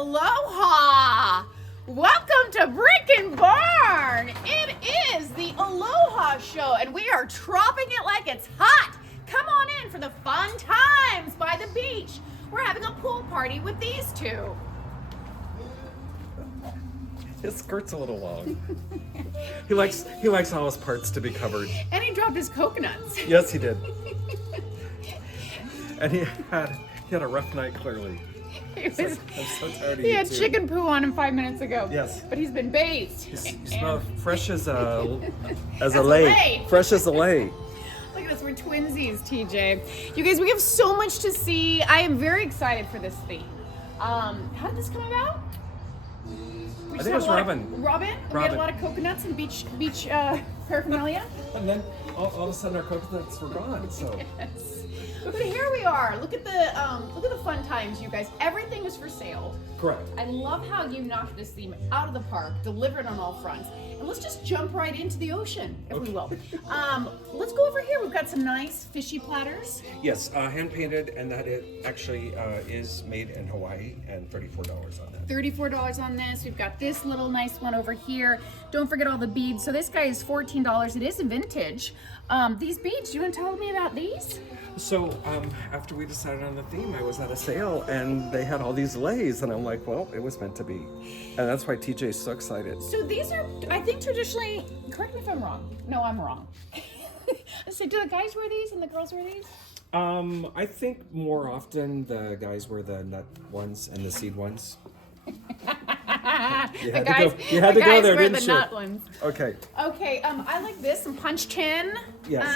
Aloha! Welcome to Brick and Barn! It is the Aloha Show, and we are tropping it like it's hot! Come on in for the fun times by the beach. We're having a pool party with these two. His skirt's a little long. He likes all his parts to be covered. And he dropped his coconuts. Yes, he did. And he had a rough night, clearly. I'm so tired of he you had too. chicken poo on him 5 minutes ago. Yes. But he's been bathed. He smells fresh as a a lay. lay. Fresh as a lay. Look at us, we're twinsies, TJ. You guys, we have so much to see. I am very excited for this theme. How did this come about? We I just think it had was a lot Robin. Of, Robin? We had a Robin. lot of coconuts and beach paraphernalia. And then all of a sudden our coconuts were gone. So Yes. But here we are. Look at the fun times, you guys. Everything is for sale. correct. I love how you knocked this theme out of the park, delivered on all fronts. And let's just jump right into the ocean, if we will. Let's go over here. We've got some nice fishy platters. Yes, hand painted, and that it actually is made in Hawaii, and $34 on that. $34 on this. We've got this little nice one over here. Don't forget all the beads. So this guy is $14. It is vintage. These beads, do you want to tell me about these? So after we decided on the theme, I was at a sale and they had all these lays, and I'm like, well, it was meant to be, and that's why TJ's so excited. So these are, I think traditionally, correct me if I'm wrong. No, I'm wrong. So do the guys wear these and the girls wear these? I think more often the guys wear the nut ones and the seed ones. You had to go there, wear didn't the you? nut ones. Okay. Okay, I like this, some punch tin. Yes.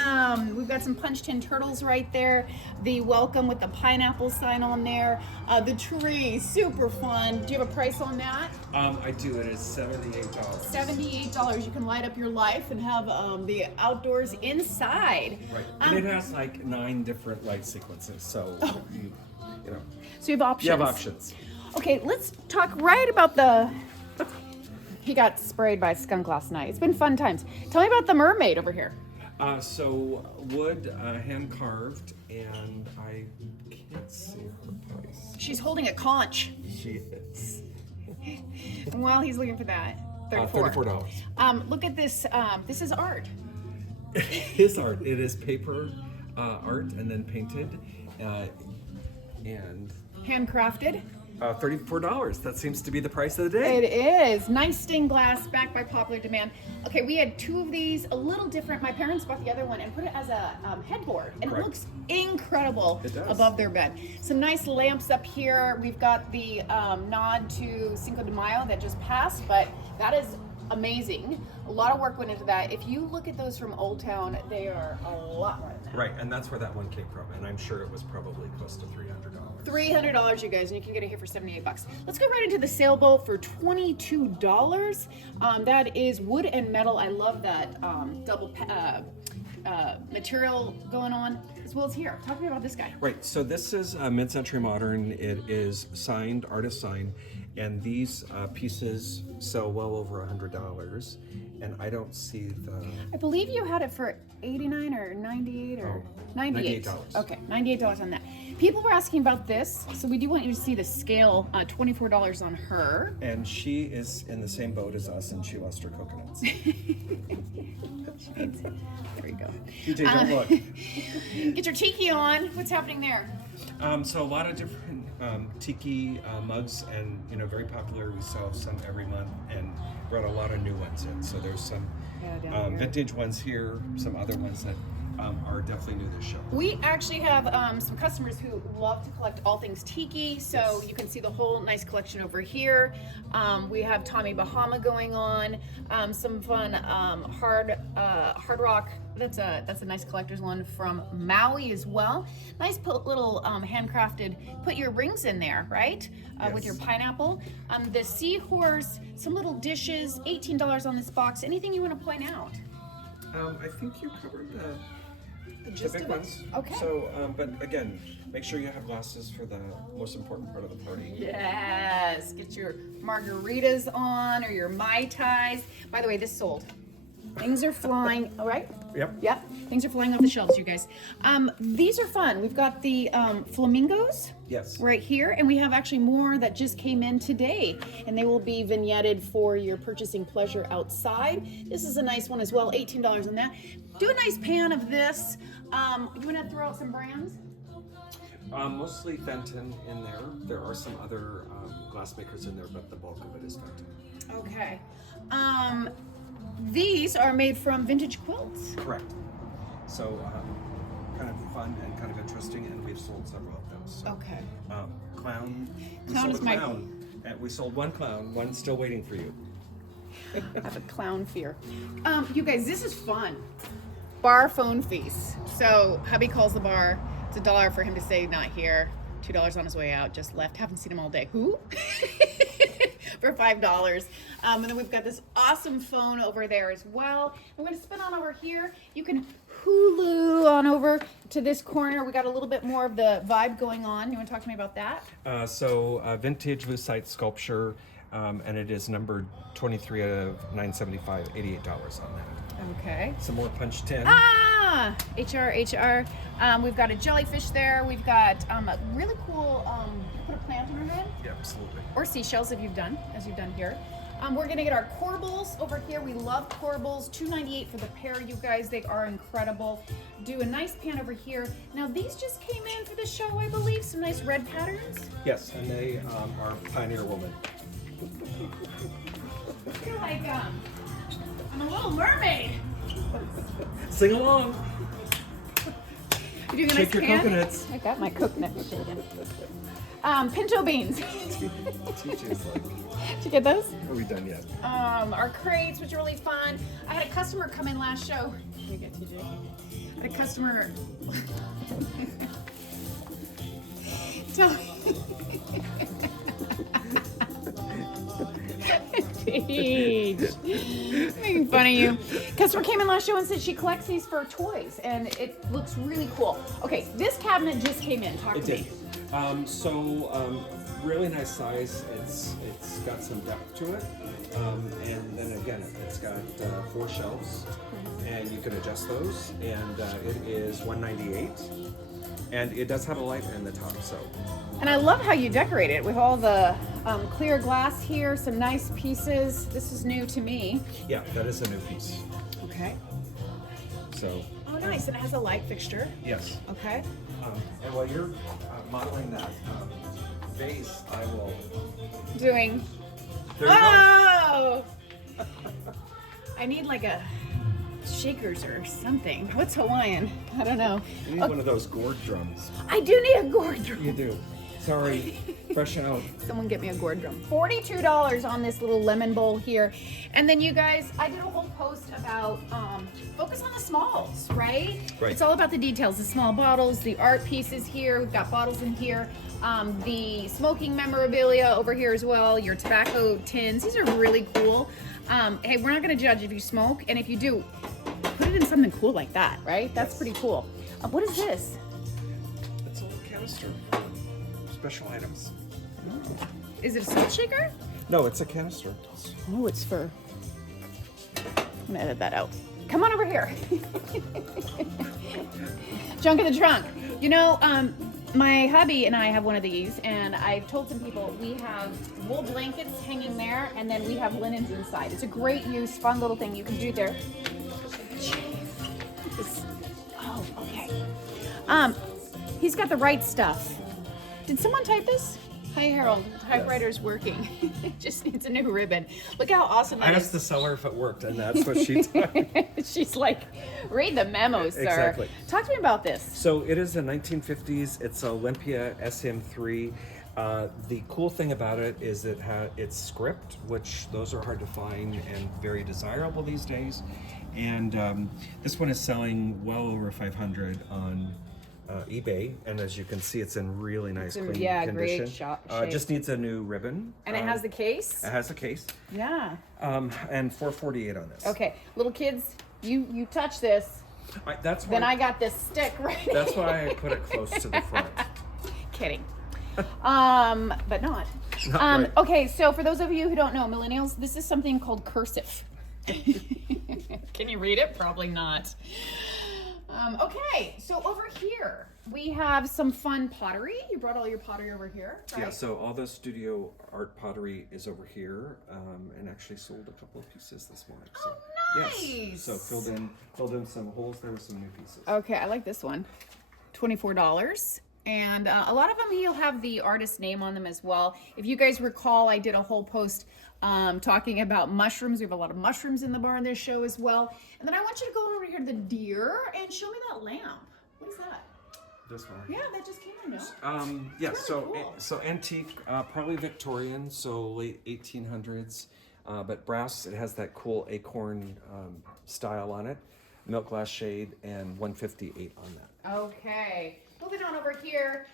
We've got some punch tin turtles right there. The welcome with the pineapple sign on there. The tree, super fun. Do you have a price on that? I do. It is $78. $78. You can light up your life and have the outdoors inside. Right. And it has like 9 different light sequences, so you know. So you have options. You have options. Okay, let's talk right about the... He got sprayed by a skunk last night. It's been fun times. Tell me about the mermaid over here. So wood, hand carved, and I can't see her price. She's holding a conch. She is. And while he's looking for that, $34. $34. Look at this. This is art. His art. It is paper art and then painted, and Handcrafted. $34. That seems to be the price of the day. It is. Nice stained glass, backed by popular demand. Okay, we had 2 of these, a little different. My parents bought the other one and put it as a headboard, and Correct. it looks incredible It does. above their bed. Some nice lamps up here. We've got the nod to Cinco de Mayo that just passed, but that is amazing. A lot of work went into that. If you look at those from Old Town, they are a lot more than that. Right, and that's where that one came from, and I'm sure it was probably close to $300. $300, you guys, and you can get it here for $78. Let's go right into the sailboat for $22. That is wood and metal. I love that double material going on, as well as here. Talk to me about this guy. Right, so this is mid-century modern. It is signed, artist signed, and these pieces sell well over $100. And I don't see the... I believe you had it for $89 or $98 or $98. $98. Okay, $98 on that. People were asking about this, so we do want you to see the scale. $24 on her. And she is in the same boat as us, and she lost her coconuts. There we go. TJ, don't look. Get your tiki on. What's happening there? So a lot of different tiki mugs, and very popular. We sell some every month, and brought a lot of new ones in. So there's some down here. vintage ones here, some other ones that are definitely new this show. We actually have some customers who love to collect all things tiki, so Yes. you can see the whole nice collection over here. We have Tommy Bahama going on, some fun hard rock. That's a nice collector's one from Maui as well. Nice little handcrafted. Put your rings in there, right? With your Yes. pineapple. The seahorse, some little dishes. $18 on this box. Anything you want to point out? I think you covered the gist big of it? ones. Okay. So, but again, make sure you have glasses for the most important part of the party. Yes, get your margaritas on or your Mai Tais. By the way, this sold. Things are flying, all right? Yep. Yep, things are flying off the shelves, you guys. These are fun. We've got the flamingos Yes. right here, and we have actually more that just came in today, and they will be vignetted for your purchasing pleasure outside. This is a nice one as well, $18 on that. Do a nice pan of this. You want to throw out some brands? Mostly Fenton in there. There are some other glass makers in there, but the bulk of it is Fenton. Okay. These are made from vintage quilts. Correct. So kind of fun and kind of interesting, and we've sold several of those. So, Okay. clown. We Clown sold is a my- clown. And we sold one clown. One's still waiting for you. I have a clown fear. You guys, this is fun. Bar phone fees. So hubby calls the bar. It's $1 for him to say not here. $2 on his way out. Just left. Haven't seen him all day. Who? For $5. And then we've got this awesome phone over there as well. I'm going to spin on over here. You can Hulu on over to this corner. We got a little bit more of the vibe going on. You want to talk to me about that? Vintage lucite sculpture, and it is numbered 23 of 975, $88 on that. Okay. Some more punch tin. HR. We've got a jellyfish there. We've got a really cool, put a plant on her head. Yeah, absolutely. Or seashells as you've done here. We're gonna get our corbels over here. We love corbels, $2.98 for the pair, you guys. They are incredible. Do a nice pan over here. Now these just came in for the show, I believe. Some nice red patterns. Yes, and they are Pioneer Woman. I feel like I'm a little mermaid. Sing along. You doing a Shake nice your pan? coconuts. I got my coconut shaken. Pinto beans. TJ's like, Did you get those? are we done yet? Our crates, which are really fun. I had a customer come in last show. Can you get TJ? I had a customer. Tell Paige. Making fun of you. Customer came in last show and said she collects these for toys, and it looks really cool. Okay, this cabinet just came in. Talk It to did. me. Really nice size. It's got some depth to it, and then again, it's got 4 shelves, and you can adjust those. And it is $198, and it does have a light in the top. So, And I love how you decorate it with all the clear glass here, some nice pieces. This is new to me. yeah, that is a new piece. Okay. So, Oh, nice. And it has a light fixture. yes. Okay. And while you're modeling that vase, I will. Doing. There you go. Oh! I need like a shakers or something. What's Hawaiian? I don't know. You need one of those gourd drums. I do need a gourd drum. You do. Sorry, fresh out. Someone get me a gourd drum. $42 on this little lemon bowl here. And then you guys, I did a whole post about focus on the smalls, right? Right. It's all about the details, the small bottles, the art pieces here. We've got bottles in here. The smoking memorabilia over here as well, your tobacco tins. These are really cool. Hey, we're not gonna judge if you smoke, and if you do, put it in something cool like that, right? That's Yes. pretty cool. What is this? It's a little canister for special items. Is it a salt shaker? No, it's a canister. Oh, it's for. I'm gonna edit that out. Come on over here. Junk in the trunk. You know, my hubby and I have one of these, and I've told some people we have wool blankets hanging there, and then we have linens inside. It's a great use, fun little thing you can do there. Oh, okay. He's got the right stuff. Did someone type this? Hi, Harold. Typewriter's working. Just needs a new ribbon. Look how awesome I that asked the seller if it worked, and that's what she did. is. She's like, read the memo, sir. Exactly. Talk to me about this. So it is a 1950s. It's a Olympia SM3. The cool thing about it is it's script, which those are hard to find and very desirable these days. And this one is selling well over 500 on eBay, and as you can see, it's in really nice, clean condition. great shape. Just needs a new ribbon. And it has the case? It has a case. Yeah. And $448 on this. Okay, little kids, you touch this, That's why. then I got this stick right That's why I put it close to the front. Kidding. But not. Not right. Okay, so for those of you who don't know, millennials, this is something called cursive. Can you read it? Probably not. Okay, so over here we have some fun pottery. You brought all your pottery over here, right? Yeah, so all the studio art pottery is over here, and actually sold a couple of pieces this morning. So, Oh, nice. Yes. So filled in some holes there with some new pieces. Okay, I like this one. $24. And a lot of them, he'll have the artist name on them as well. If you guys recall, I did a whole post talking about mushrooms. We have a lot of mushrooms in the bar in this show as well. And then I want you to go over here to the deer and show me that lamp. What is that? This one. Yeah, that just came in, no? Yeah, Really cool. so antique, probably Victorian, so late 1800s, but brass. It has that cool acorn style on it, milk glass shade, and 158 on that. Okay, moving on over here,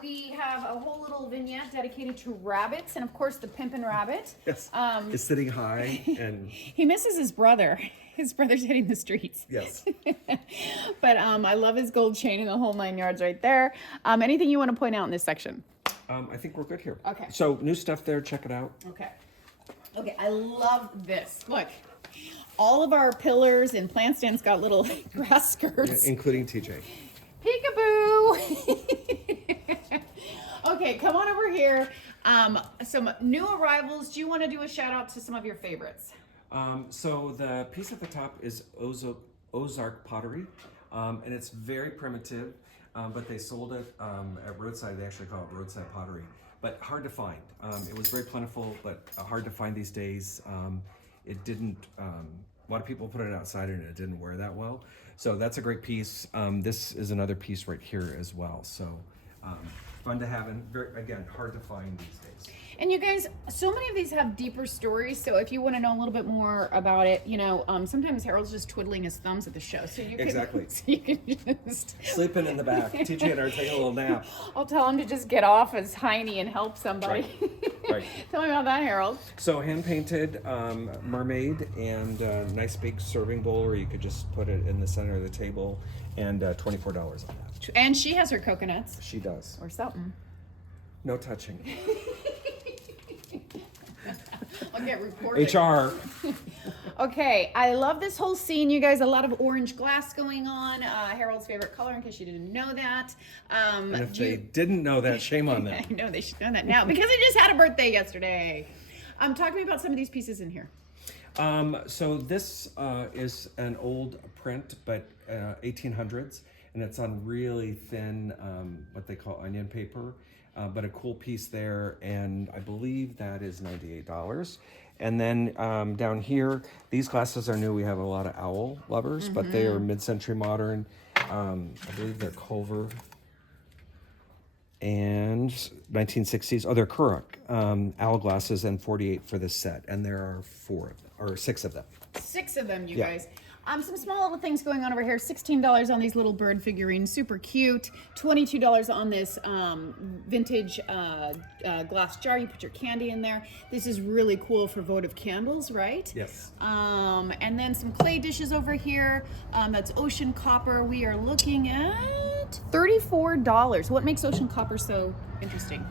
we have a whole little vignette dedicated to rabbits, and of course the Pimpin' Rabbit. Yes, it's sitting high, and He misses his brother. His brother's hitting the streets. yes. But I love his gold chain and the whole 9 yards right there. Anything you want to point out in this section? I think we're good here. Okay. So new stuff there. Check it out. Okay. Okay, I love this. Look, all of our pillars and plant stands got little grass skirts. Including TJ. Peekaboo! Okay, come on over here. Some new arrivals. Do you want to do a shout out to some of your favorites? So the piece at the top is Ozark pottery, and it's very primitive, but they sold it at roadside. They actually call it roadside pottery, but hard to find. It was very plentiful, but hard to find these days. It didn't, a lot of people put it outside and it didn't wear that well. So that's a great piece. This is another piece right here as well. So fun to have, and very, again, hard to find these days. And you guys, so many of these have deeper stories. So if you want to know a little bit more about it, you know, sometimes Harold's just twiddling his thumbs at the show. So you can, Exactly. So you can just Sleeping in the back. TJ and I are taking a little nap. I'll tell him to just get off as Heine and help somebody. Right. Tell me about that, Harold. So hand painted mermaid, and nice big serving bowl, or you could just put it in the center of the table, and $24 on that. And she has her coconuts She does. or something. No touching. I'll get reported. HR. Okay, I love this whole scene, you guys. A lot of orange glass going on. Harold's favorite color, in case you didn't know that. And if they didn't know that, shame on them. I know they should know that now because I just had a birthday yesterday. Talk to me about some of these pieces in here. So this is an old print, but 1800s, and it's on really thin, what they call onion paper, but a cool piece there, and I believe that is $98. And then down here, these glasses are new. We have a lot of owl lovers, but they are mid-century modern. I believe they're Culver. And 1960s. Oh, they're Kurok owl glasses, and 48 for this set. And there are 6 of them. 6 of them, you Yeah. guys. Some small little things going on over here. $16 on these little bird figurines, super cute. $22 on this vintage glass jar. You put your candy in there. This is really cool for votive candles, right? Yes. And then some clay dishes over here. That's ocean copper. We are looking at $34. What makes ocean copper so interesting?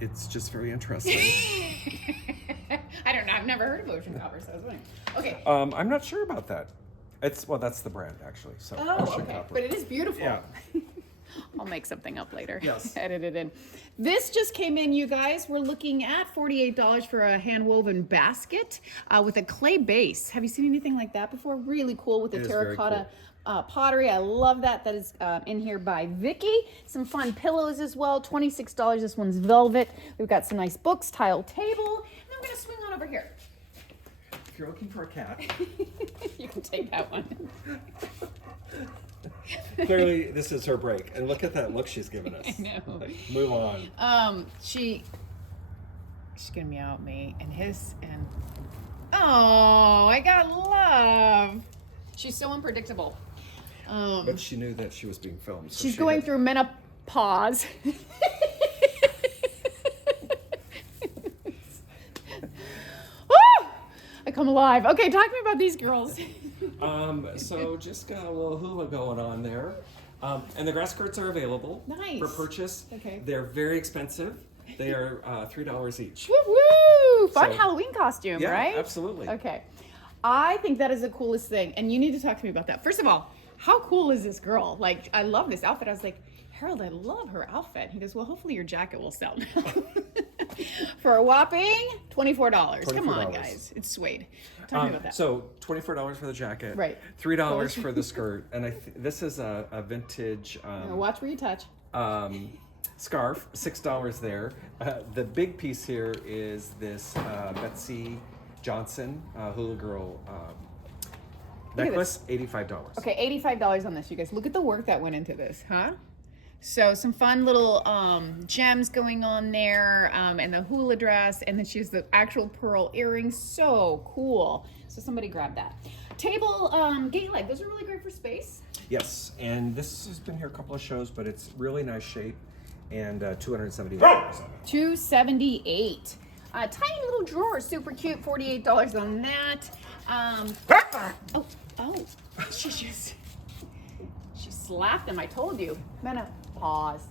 It's just very interesting. I don't know. I've never heard of ocean copper, so I was wondering. Okay. I'm not sure about that. That's the brand actually. So Oh, Ocean okay. Copper. But it is beautiful. Yeah. I'll make something up later. Yes. Edit it in. This just came in, you guys. We're looking at $48 for a hand-woven basket with a clay base. Have you seen anything like that before? Really cool with the It is very terracotta pottery. I love that. That is in here by Vicky. Some fun pillows as well. $26. This one's velvet. We've got some nice books, tile table. And then we're going to swing on over here. If you're looking for a cat, You can take that one. clearly this is her break. And look at that look she's giving us. I know. Move on. She's gonna meow at me and hiss and oh, I got love. She's so unpredictable. But she knew that she was being filmed. So She's she going had- through menopause. Woo! I come alive. Okay, talk to me about these girls. So just got a little hula going on there. And the grass skirts are available Nice. for purchase. Okay. They're very expensive. They are $3 each. Woo woo! Fun So- Halloween costume, Yeah, right? absolutely. Okay. I think that is the coolest thing, and you need to talk to me about that. First of all, how cool is this girl? Like, I love this outfit. I was like, Harold, I love her outfit. He goes, well, hopefully your jacket will sell now. For a whopping $24. Come on, guys. It's suede. Talk to me about that. So $24 for the jacket. Right. $3 for the skirt. And this is a vintage Now watch where you touch. scarf, $6 there. The big piece here is this Betsy Johnson hula girl necklace, $85. Okay, $85 on this, you guys. Look at the work that went into this, huh? So some fun little gems going on there, and the hula dress, and then she has the actual pearl earrings. So cool. So somebody grab that. Table gate leg. Those are really great for space. Yes, and this has been here a couple of shows, but it's really nice shape, and $278. $278. Tiny little drawer, super cute. $48 on that. She slapped him. I told you. Menopause.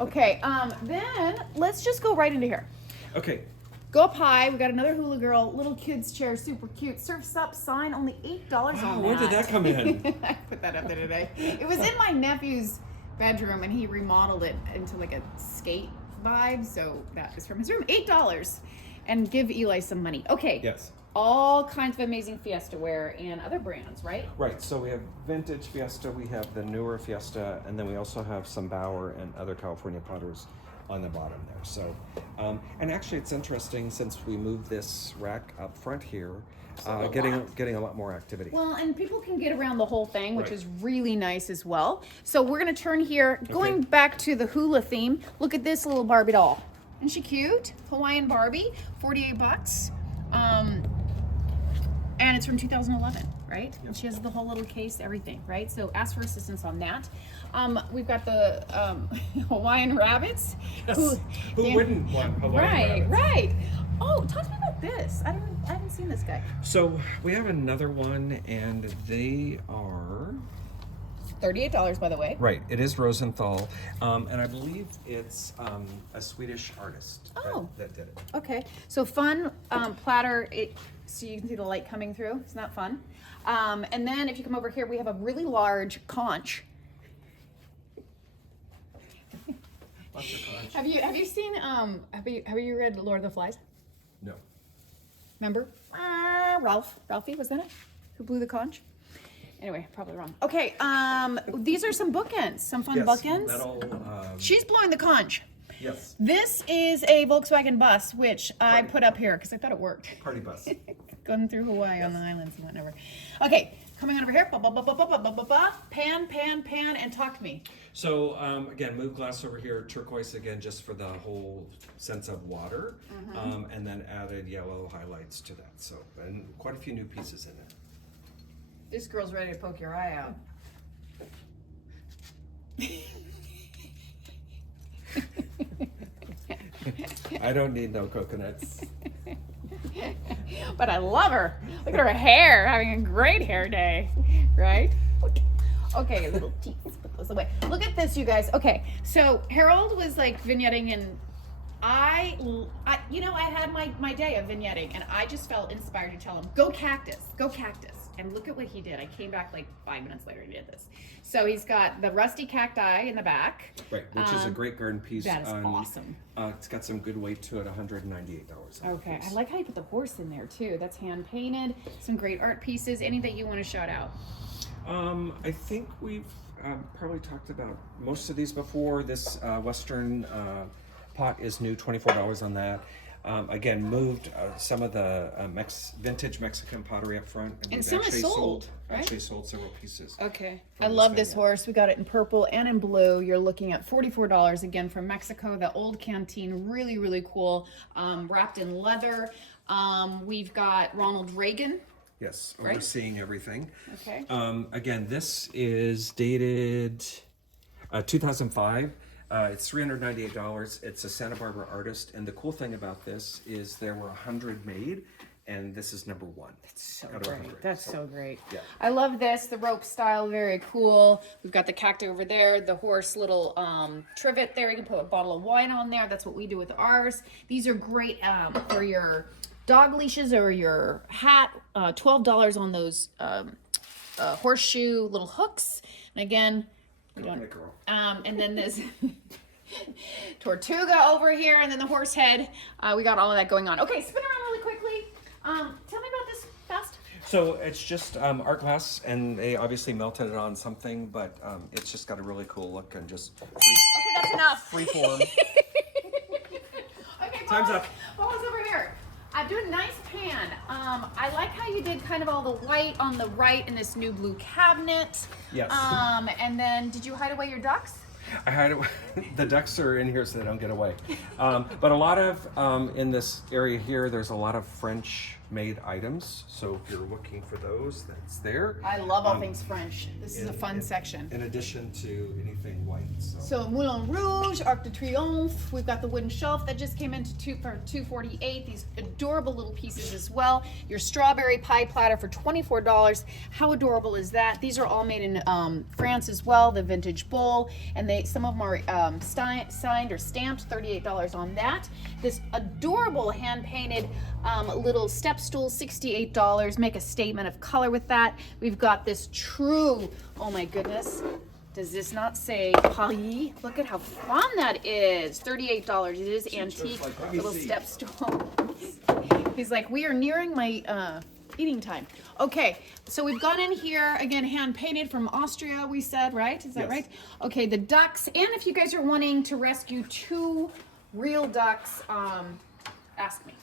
Okay. Then let's just go right into here. Okay. Go up high. We got another hula girl, little kids chair, super cute. Surf's Up sign, only $8 on that. Where did that come in? I put that up there today. It was in my nephew's bedroom, and he remodeled it into like a skate vibe. So that is from his room. $8, and give Eli some money. Okay. Yes. All kinds of amazing Fiesta wear and other brands, right? Right. So we have vintage Fiesta, we have the newer Fiesta, and then we also have some Bauer and other California potters on the bottom there. So, and actually, it's interesting since we moved this rack up front here, getting a lot more activity. Well, and people can get around the whole thing, which is really nice as well. So we're gonna turn here, going back to the hula theme. Look at this little Barbie doll. Isn't she cute? Hawaiian Barbie, $48. And it's from 2011, right? Yep. And she has the whole little case, everything, right? So ask for assistance on that. We've got the Hawaiian rabbits. Yes. Who wouldn't want Hawaiian rabbits? Right. Oh, talk to me about this. I haven't seen this guy. So we have another one, and they are $38, by the way. right. It is Rosenthal, and I believe it's a Swedish artist that did it. Okay. So fun platter. So you can see the light coming through. Isn't that fun? And then if you come over here, we have a really large conch. Lots of conch. Have you seen have you read Lord of the Flies? No. Remember? Ralphie, was that it? Who blew the conch? Anyway, probably wrong. Okay, these are some bookends, some fun bookends. Metal, She's blowing the conch. yes. This is a Volkswagen bus, which I put up here because I thought it worked. Party bus. Going through Hawaii on the islands and whatever. Okay, coming on over here. Pan, and talk to me. So again, move glass over here, turquoise again, just for the whole sense of water, and then added yellow highlights to that. So, and quite a few new pieces in there. This girl's ready to poke your eye out. I don't need no coconuts. But I love her. Look at her hair, having a great hair day, right? Okay, little teeth, put those away. Look at this, you guys. Okay, so Harold was like vignetting, and I had my day of vignetting, and I just felt inspired to tell him, go cactus. And look at what he did. I came back like 5 minutes later and he did this. So he's got the rusty cacti in the back. Right, which is a great garden piece. That is awesome. It's got some good weight to it, $198. Okay, I like how you put the horse in there too. That's hand painted. Some great art pieces. Any that you want to shout out? I think we've probably talked about most of these before. This Western pot is new, $24 on that. Again, moved some of the vintage Mexican pottery up front. And some is sold, right? Actually sold several pieces. Okay. I love this horse. We got it in purple and in blue. You're looking at $44, again, from Mexico. The old canteen, really, really cool. Wrapped in leather. We've got Ronald Reagan. Yes, Right? overseeing everything. Okay. Again, this is dated 2005. It's $398. It's a Santa Barbara artist, and the cool thing about this is there were 100 made, and this is number 1. That's so out of great. 100. That's so great. Yeah. I love this. The rope style, very cool. We've got the cacti over there, the horse little trivet there. You can put a bottle of wine on there. That's what we do with ours. These are great for your dog leashes or your hat, $12 on those horseshoe little hooks. And again, we don't, and then this Tortuga over here, and then the horse head. We got all of that going on. Okay, spin around really quickly. Tell me about this fast. So it's just art glass, and they obviously melted it on something, but it's just got a really cool look and just Okay, that's enough. free form. Okay, Time's up. Paula's over here. I'm doing a nice pan. I like how you did kind of all the white on the right in this new blue cabinet. Yes. And then did you hide away your ducks? I had the ducks are in here so they don't get away. But a lot of in this area here, there's a lot of French-made items. So if you're looking for those, that's there. I love all things French. This is a fun section. In addition to anything white. So Moulin Rouge, Arc de Triomphe. We've got the wooden shelf that just came in for $248. These adorable little pieces as well. Your strawberry pie platter for $24. How adorable is that? These are all made in France as well. The vintage bowl, and some of them are signed or stamped. $38 on that. This adorable hand painted little step stool, $68. Make a statement of color with that. We've got this true, oh my goodness. Does this not say Paris? Look at how fun that is. $38. It is antique. Little step stool. He's like, we are nearing my eating time. Okay, so we've gone in here, again, hand painted from Austria, we said, right? Is that Yes. right? Okay, the ducks. And if you guys are wanting to rescue 2 real ducks, ask me.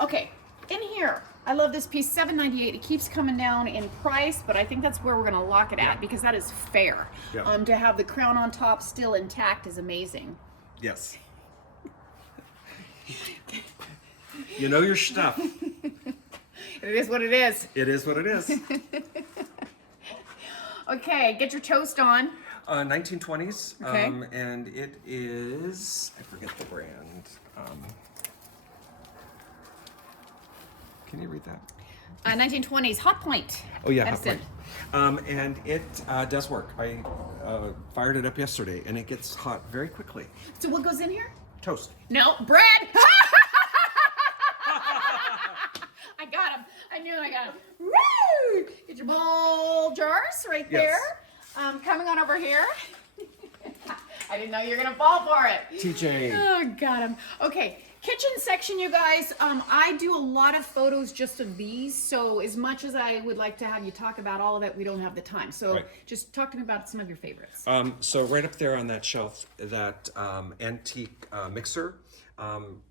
Okay, in here, I love this piece, $7.98. It keeps coming down in price, but I think that's where we're gonna lock it at because that is fair. Yeah. To have the crown on top still intact is amazing. Yes. You know your stuff. It is what it is. It is what it is. Okay, get your toast on. 1920s. Okay. And it is, I forget the brand. Can you read that? 1920s Hot Point. Oh yeah, Hot Edison. Point. And it does work. I fired it up yesterday, and it gets hot very quickly. So what goes in here? Toast. No, bread. I got him. I knew I got him. Woo! Get your bowl jars right Yes. there. Coming on over here. I didn't know you were gonna fall for it. TJ. Oh, got him. Okay, kitchen section, you guys. I do a lot of photos just of these, so as much as I would like to have you talk about all of it, we don't have the time. So Right. just talk to me about some of your favorites. So right up there on that shelf, that antique mixer,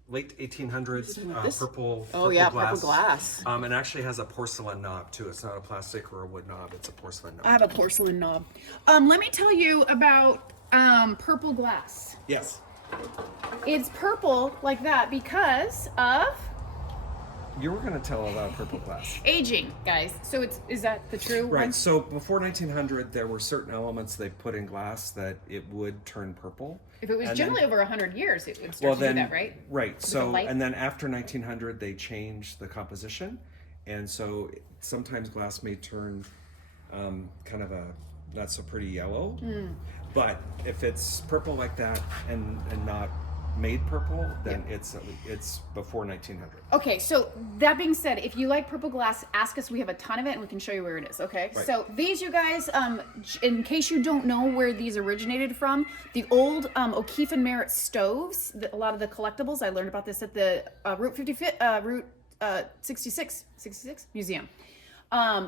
late 1800s, this? purple. Oh, yeah, purple glass. And actually has a porcelain knob too. It's not a plastic or a wood knob. It's a porcelain knob. I have a porcelain knob. Let me tell you about purple glass. Yes. It's purple like that because of You were going to tell about purple glass. aging, guys. So is that the true Right. one? So before 1900, there were certain elements they put in glass that it would turn purple. If it was And generally then- over 100 years, it would well, start to then, do that, right? Right. With the So, light? and then after 1900, they changed the composition, and so sometimes glass may turn kind of a not so pretty yellow. But if it's purple like that and not made purple, then it's before 1900. Okay, so that being said, if you like purple glass, ask us. We have a ton of it, and we can show you where it is. Okay, Right. so these, you guys, in case you don't know where these originated from, the old O'Keefe and Merritt stoves. A lot of the collectibles. I learned about this at the Route 66 museum.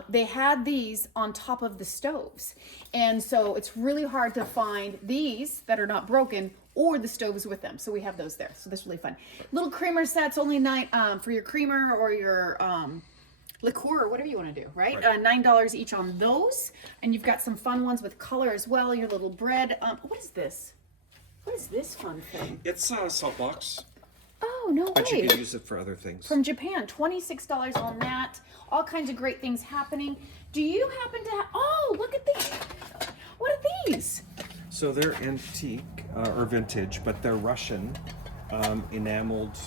They had these on top of the stoves, and so it's really hard to find these that are not broken or the stoves with them. So we have those there. So that's really fun. Little creamer sets, only $9 for your creamer or your liqueur or whatever you want to do, right? Right. $9 each on those, and you've got some fun ones with color as well. Your little bread. What is this? What is this fun thing? It's a salt box, Oh, no but way. you can use it for other things. From Japan, $26 on that. All kinds of great things happening. Do you happen to have, oh, look at these. What are these? So they're antique or vintage, but they're Russian enameled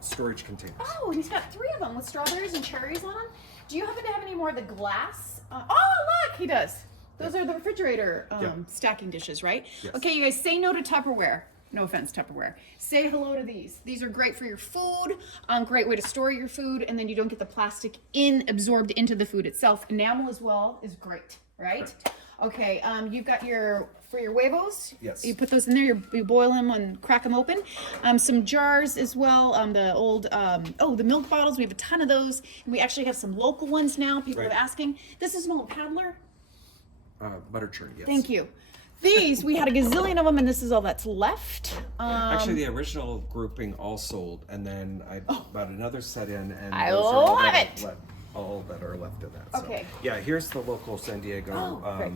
storage containers. Oh, and he's got 3 of them with strawberries and cherries on them. Do you happen to have any more of the glass? Oh, look, he does. Those are the refrigerator Yeah. stacking dishes, right? Yes. Okay, you guys, say no to Tupperware. No offense, Tupperware. Say hello to these. These are great for your food. Great way to store your food, and then you don't get the plastic absorbed into the food itself. Enamel as well is great, right? Correct. Okay. You've got for your huevos. Yes. You put those in there. You boil them and crack them open. Some jars as well. The old the milk bottles. We have a ton of those, and we actually have some local ones now. People Right. are asking. This is an old paddler. Butter churn, yes. Thank you. These, we had a gazillion of them, and this is all that's left. Actually, the original grouping all sold, and then I bought another set in, and I those are all love that it. all that are left of that. So, Okay. yeah, here's the local San Diego great.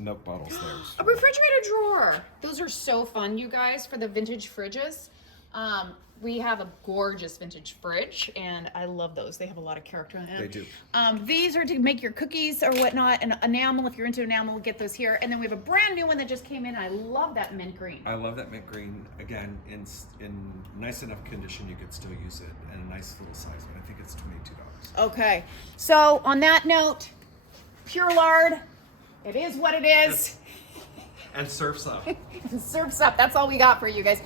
milk bottles there. A refrigerator drawer. Those are so fun, you guys, for the vintage fridges. We have a gorgeous vintage fridge, and I love those. They have a lot of character in them. They do. These are to make your cookies or whatnot, and enamel. If you're into enamel, get those here. And then we have a brand new one that just came in. I love that mint green. I love that mint green. Again, in nice enough condition, you could still use it, and a nice little size. But I think it's $22. Okay. So on that note, pure lard. It is what it is. And surfs up. Surf's up. That's all we got for you guys.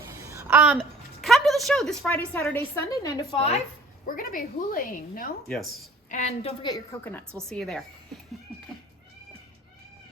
Come to the show this Friday, Saturday, Sunday, 9 to 5. Right. We're going to be hula-ing, no? Yes. And don't forget your coconuts. We'll see you there.